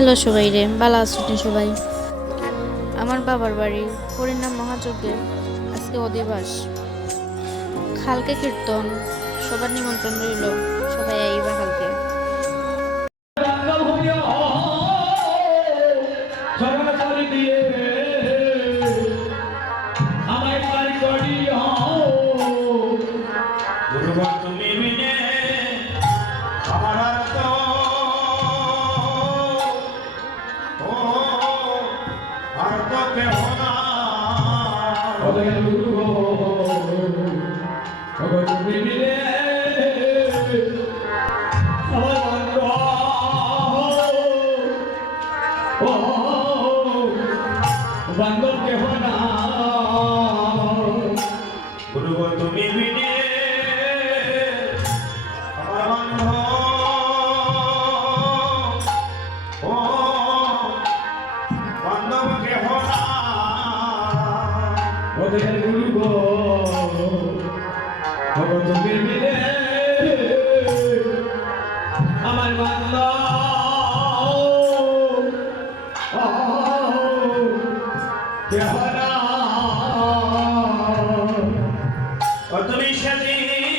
Hello সবাই রে ভালো আছেন সবাই? আমার বাবার বাড়ি হরিনাম মহাযজ্ঞে আজকে অধিবাস। খালকে কীর্তন, সবার নিমন্ত্রণ রইল, সবাই আইবা গুরুবর তুমি বান্ধব কেহ না গুরু তুমি বিনে ওদের গুরু গো তুমি বিনে আমার বান্ধব তুমি সেদিন